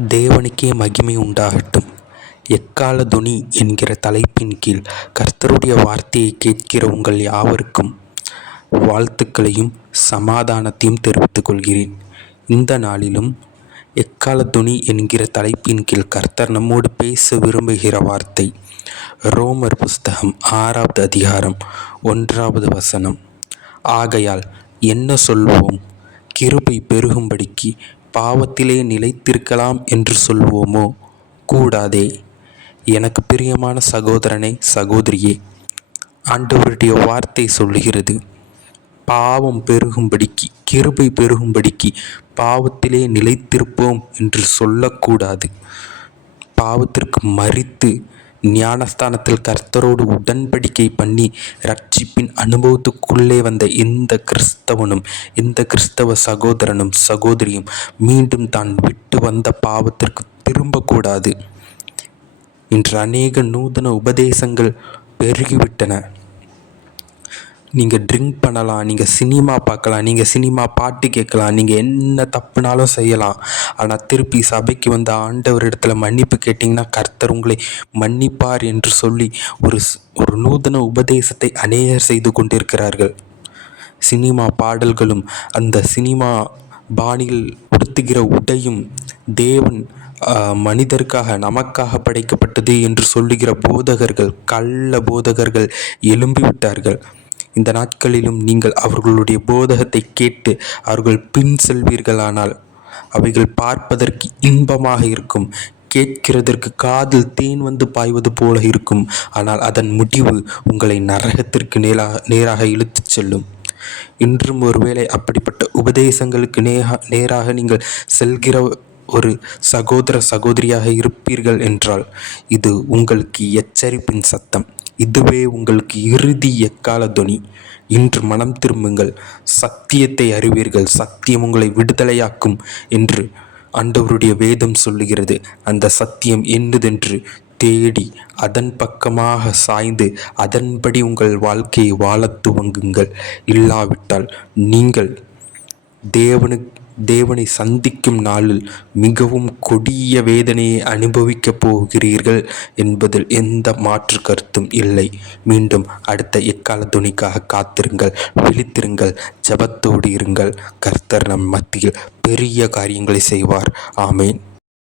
தேவனுக்கே மகிமை உண்டாகட்டும். எக்கால துணி என்கிற தலைப்பின் கீழ் கர்த்தருடைய வார்த்தையை கேட்கிற உங்கள் யாவருக்கும் வாழ்த்துக்களையும் சமாதானத்தையும் தெரிவித்துக் கொள்கிறேன். இந்த நாளிலும் எக்கால துணி என்கிற தலைப்பின் கீழ் கர்த்தர் நம்மோடு பேச விரும்புகிற வார்த்தை ரோமர் புஸ்தகம் ஆறாவது அதிகாரம் ஒன்றாவது வசனம். ஆகையால் என்ன சொல்வோம்? கிருபை பெருகும்படிக்கு பாவத்திலே நிலைத்திருக்கலாம் என்று சொல்வோமோ? கூடாதே. எனக்கு பிரியமான சகோதரனே சகோதரியே ஆண்டவருடைய வார்த்தை சொல்கிறது பாவம் பெருகும்படிக்கு கிருபை பெருகும்படிக்கு பாவத்திலே நிலைத்திருப்போம் என்று சொல்லக்கூடாது. பாவத்திற்கு மறித்து ஞானஸ்தானத்தில் கர்த்தரோடு உடன்படிக்கை பண்ணி ரட்சிப்பின் அனுபவத்துக்குள்ளே வந்த எந்த கிறிஸ்தவனும் எந்த கிறிஸ்தவ சகோதரனும் சகோதரியும் மீண்டும் தான் விட்டு வந்த பாவத்திற்கு திரும்பக்கூடாது. இன்று அநேக நூதன உபதேசங்கள் பெருகிவிட்டன. நீங்கள் ட்ரிங்க் பண்ணலாம் நீங்கள் சினிமா பார்க்கலாம் நீங்கள் சினிமா பாட்டு கேட்கலாம் நீங்கள் என்ன தப்புனாலும் செய்யலாம். ஆனால் திருப்பி சபைக்கு வந்த ஆண்டவரிடத்தில் மன்னிப்பு கேட்டிங்கன்னா கர்த்தர் உங்களை மன்னிப்பார் என்று சொல்லி ஒரு ஒரு நூதன உபதேசத்தை அநேகர் செய்து கொண்டிருக்கிறார்கள். சினிமா பாடல்களும் அந்த சினிமா பாணியில் உடுத்துகிற உடையும் தேவன் மனிதருக்காக நமக்காக படைக்கப்பட்டது என்று சொல்லுகிற போதகர்கள் கள்ள போதகர்கள் எழும்பிவிட்டார்கள் இந்த நாட்களிலும் நீங்கள் அவர்களுடைய போதகத்தை கேட்டு அவர்கள் பின் செல்வீர்களானால் அவைகள் பார்ப்பதற்கு இன்பமாக இருக்கும். கேட்கிறதற்கு காதில் தேன் வந்து பாய்வது போல இருக்கும். ஆனால் அதன் முடிவு உங்களை நரகத்திற்கு நேராக நேராக இழுத்துச் செல்லும். இன்றும் ஒருவேளை அப்படிப்பட்ட உபதேசங்களுக்கு நேராக நேராக நீங்கள் செல்கிற ஒரு சகோதர சகோதரியாக இருப்பீர்கள் என்றால் இது உங்களுக்கு எச்சரிப்பின் சத்தம். இதுவே உங்களுக்கு இறுதி எக்கால துணி. இன்று மனம் திரும்புங்கள். சத்தியத்தை அறிவீர்கள். சத்தியம் உங்களை விடுதலையாக்கும் என்று ஆண்டவருடைய வேதம் சொல்லுகிறது. அந்த சத்தியம் என்னதென்று தேடி அதன் பக்கமாக சாய்ந்து அதன்படி உங்கள் வாழ்க்கையை வாழத் துவங்குங்கள். இல்லாவிட்டால் நீங்கள் தேவனுக்கு தேவனை சந்திக்கும் நாளில் மிகவும் கொடிய வேதனையை அனுபவிக்கப் போகிறீர்கள் என்பதில் எந்த மாற்று கருத்தும் இல்லை. மீண்டும் அடுத்த எக்கால துணிக்காக காத்திருங்கள் விழித்திருங்கள் ஜபத்தோடு இருங்கள். கர்த்தர் நம் மத்தியில் பெரிய காரியங்களை செய்வார். ஆமேன்.